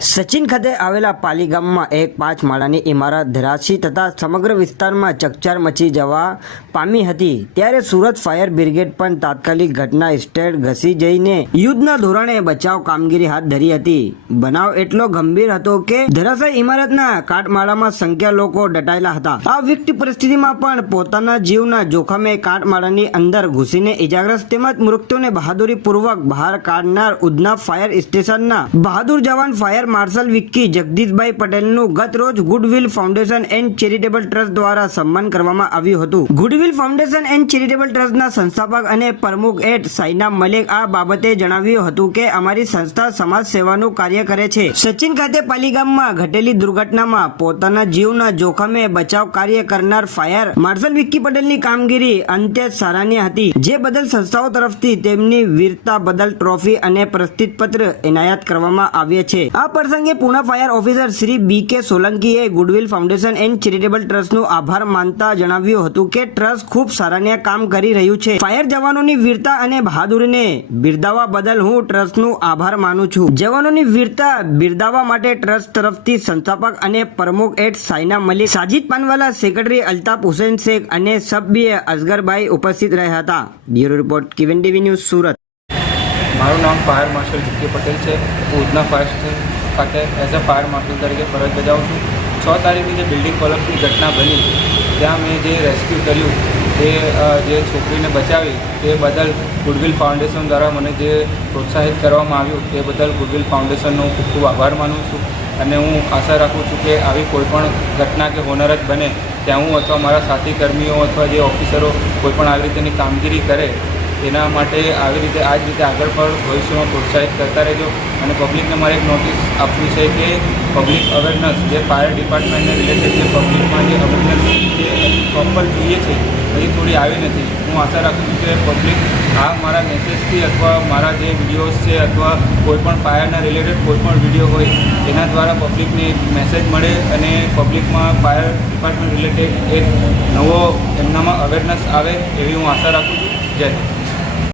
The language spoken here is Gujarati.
સચિન ખાતે આવેલા પાલી ગામમાં એક પાંચ માળાની ઇમારત ધરાશી તથા સમગ્ર વિસ્તારમાં ચકચાર મચી જવા પામી હતી. ત્યારે સુરત ફાયર બ્રિગેડ પણ તાત્કાલિક ઘટના સ્થળ ઘસી જઈને યુદ્ધના ધોરણે બચાવ કામગીરી હાથ ધરી હતી. બનાવ એટલો ગંભીર હતો કે ધરાશય ઇમારતના કાટમાળામાં સંખ્યા લોકો દટાયેલા હતા. આ વિકટ પરિસ્થિતિમાં પણ પોતાના જીવના જોખમે કાટમાળાની અંદર ઘૂસીને ઇજાગ્રસ્ત તેમજ મૃત્યુને બહાદુરી પૂર્વક બહાર કાઢનાર ઉધના ફાયર સ્ટેશનના બહાદુર જવાન ફાયર માર્શલ વિક્કી જગદીશભાઈ પટેલનું ગત રોજ goodwill foundation and charitable trust દ્વારા સન્માન કરવામાં આવ્યું હતું. ગુડવિલ ફાઉન્ડેશન એન્ડ ચેરિટેબલ ટ્રસ્ટના સંસ્થાપક અને પ્રમુખ એટ સાઈના મલિક આ બાબતે જણાવ્યું હતું કે અમારી સંસ્થા સમાજ સેવાનું કાર્ય કરે છે. સચિન ખાતે પાલીગામમાં ઘટેલી દુર્ઘટનામાં પોતાના જીવના જોખમે બચાવ કાર્ય કરનાર ફાયર માર્શલ વિક્કી પટેલની કામગીરી અંત્ય સરાહનીય હતી. જે બદલ સંસ્થાઓ તરફથી તેમની વીરતા બદલ ટ્રોફી અને પ્રસ્તુતપત્ર એનાયત કરવામાં આવ્યા છે. આ પ્રસંગે Pune fire officer Shri B K સોલંકીએ ગુડવિલ ફાઉન્ડેશન એન્ડ ચેરિટેબલ ટ્રસ્ટનું આભાર માનતા જણાવ્યું હતું કે ટ્રસ્ટ ખૂબ સરાહનીય કામ કરી રહ્યું છે. ફાયર જવાનોની વીરતા અને બહાદુરીને બિરદાવવા બદલ હું ટ્રસ્ટનું આભાર માનું છું. જવાનોની વીરતા બિરદાવવા માટે ટ્રસ્ટ તરફથી સંસ્થાપક અને પ્રમુખ એટ સાયના મલિક, સાજિદ પાનવાલા, સેક્રેટરી અલ્તાફ હુસેન શેખ અને સભ્ય અસગરભાઈ ઉપસ્થિત રહ્યા હતા. Bureau report, Kivan TV news Surat. મારું નામ ફાયર માર્શલ વિક્કી પટેલ છે. હું ઉધના ફાયર સ્ટેશન ખાતે એઝ અ ફાયર માર્શલ તરીકે ફરજ બજાવું છું. છ તારીખની જે બિલ્ડિંગ કોલેપ્સની ઘટના બની, ત્યાં મેં જે રેસ્ક્યુ કર્યું, એ જે છોકરીને બચાવી તે બદલ ગુડવિલ ફાઉન્ડેશન દ્વારા મને જે પ્રોત્સાહિત કરવામાં આવ્યું તે બદલ ગુડવિલ ફાઉન્ડેશનનો ખૂબ ખૂબ આભાર માનું છું. અને હું આશા રાખું છું કે આવી કોઈપણ ઘટના કે હોનર જ બને, ત્યાં હું અથવા મારા સાથી કર્મીઓ અથવા જે ઓફિસરો કોઈપણ આવી રીતેની કામગીરી કરે એના માટે આવી રીતે આ જ રીતે આગળ પણ ભવિષ્યમાં પ્રોત્સાહિત કરતા રહેજો. અને પબ્લિકને મારે એક નોટિસ આપવી છે કે પબ્લિક અવેરનેસ જે ફાયર ડિપાર્ટમેન્ટને રિલેટેડ જે પબ્લિકમાં જે અવેરનેસ જે પ્રોપર જોઈએ છે, હજી થોડી આવી નથી. હું આશા રાખું છું કે પબ્લિક આ મારા મેસેજથી અથવા મારા જે વિડીયોઝ છે અથવા કોઈ પણ ફાયરના રિલેટેડ કોઈપણ વીડિયો હોય, એના દ્વારા પબ્લિકને મેસેજ મળે અને પબ્લિકમાં ફાયર ડિપાર્ટમેન્ટ રિલેટેડ એક નવો એમનામાં અવેરનેસ આવે એવી હું આશા રાખું છું. જય